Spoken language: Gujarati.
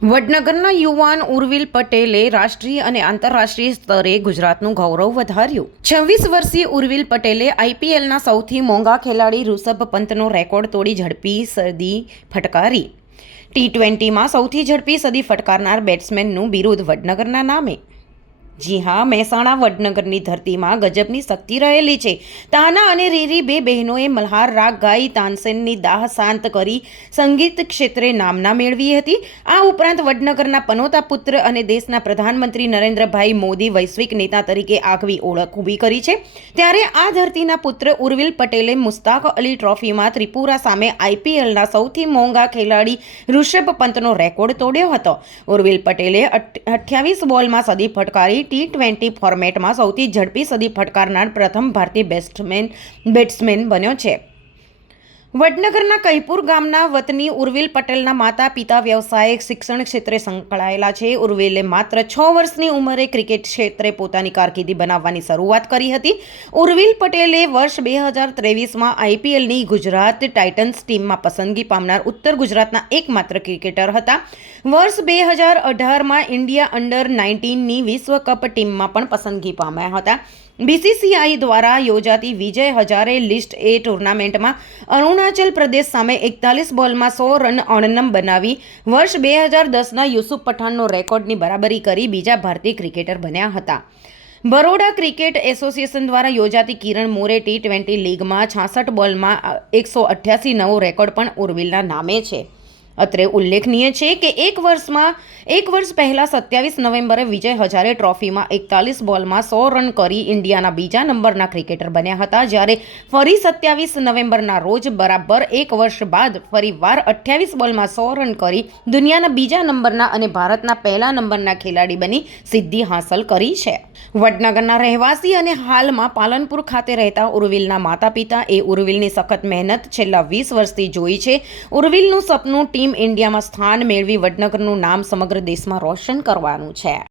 વડનગરના યુવાન ઉર્વિલ પટેલે રાષ્ટ્રીય અને આંતરરાષ્ટ્રીય સ્તરે ગુજરાતનું ગૌરવ વધાર્યું. છવ્વીસ વર્ષીય ઉર્વિલ પટેલે આઈપીએલના સૌથી મોંઘા ખેલાડી ઋષભ પંતનો રેકોર્ડ તોડી ઝડપી સદી ફટકારી. ટી ટ્વેન્ટીમાં સૌથી ઝડપી સદી ફટકારનાર બેટ્સમેનનું બિરુદ વડનગરના નામે. જી હા, મહેસાણા વડનગરની ધરતીમાં ગજબની શક્તિ રહેલી છે. તાના અને રીરી બે બહેનોએ મલ્હાર રાગ ગાઈ તાનસેનની દાહ શાંત કરી સંગીત ક્ષેત્રે નામના મેળવી હતી. આ ઉપરાંત વડનગરના પનોતા પુત્ર અને દેશના પ્રધાનમંત્રી નરેન્દ્રભાઈ મોદી વૈશ્વિક નેતા તરીકે આગવી ઓળખ ઊભી કરી છે. ત્યારે આ ધરતીના પુત્ર ઉર્વિલ પટેલે મુસ્તાક અલી ટ્રોફીમાં ત્રિપુરા સામે આઈપીએલના સૌથી મોંઘા ખેલાડી ઋષભ પંતનો રેકોર્ડ તોડ્યો હતો. ઉર્વિલ પટેલે અઠ્યાવીસ બોલમાં સદી ફટકારી ટી ટ્વેન્ટી ફોર્મેટમાં સૌથી ઝડપી સદી ફટકારનાર પ્રથમ ભારતીય બેટ્સમેન બેટ્સમેન બન્યો છે. વડનગરના કૈપુર ગામના વતની ઉર્વિલ પટેલના માતા પિતા વ્યવસાયિક શિક્ષણ ક્ષેત્રે સંકળાયેલા છે. ઉર્વિલે માત્ર છ વર્ષની ઉંમરે ક્રિકેટ ક્ષેત્રે પોતાની કારકિર્દી બનાવવાની શરૂઆત કરી હતી. ઉર્વિલ પટેલે વર્ષ બે હજાર ત્રેવીસમાં આઈપીએલની ગુજરાત ટાઇટન્સ ટીમમાં પસંદગી પામનાર ઉત્તર ગુજરાતના એકમાત્ર ક્રિકેટર હતા. વર્ષ બે હજાર અઢારમાં ઇન્ડિયા અંડર નાઇન્ટીનની વિશ્વ કપ ટીમમાં પણ પસંદગી પામ્યા હતા. બીસીસીઆઈ દ્વારા યોજાતી વિજય હજારે લિસ્ટ એ ટુર્નામેન્ટમાં અરુણાચલ પ્રદેશ સામે એકતાલીસ બોલમાં સો રન અણનમ બનાવી વર્ષ બે હજાર દસના યુસુફ પઠાણનો રેકોર્ડની બરાબરી કરી બીજા ભારતીય ક્રિકેટર બન્યા હતા. બરોડા ક્રિકેટ એસોસિએશન દ્વારા યોજાતી કિરણ મોરે ટી ટ્વેન્ટી લીગમાં છાસઠ બોલમાં એકસો અઠ્યાસી નવો રેકોર્ડ પણ ઉર્વિલના નામે છે. અત્રે ઉલ્લેખનીય છે કે એક વર્ષમાં, એક વર્ષ પહેલાં સત્યાવીસ નવેમ્બરે વિજય હજારે ટ્રોફીમાં એકતાલીસ બોલમાં સો રન કરી ઇન્ડિયાના બીજા નંબરના ક્રિકેટર બન્યા હતા. જ્યારે ફરી સત્યાવીસ નવેમ્બરના રોજ બરાબર એક વર્ષ બાદ ફરી વાર અઠ્યાવીસ બોલમાં સો રન કરી દુનિયાના બીજા નંબરના અને ભારતના પહેલા નંબરના ખેલાડી બની સિદ્ધિ હાંસલ કરી છે. વડનગરના રહેવાસી અને હાલમાં પાલનપુર ખાતે રહેતા ઉર્વિલના માતા પિતા એ ઉર્વિલની સખત મહેનત છેલ્લા વીસ વર્ષથી જોઈ છે. ઉર્વિલનું સપનું ટીમ ઇન્ડિયામાં સ્થાન મેળવી વડનગરનું નામ સમગ્ર દેશમાં રોશન કરવાનું છે.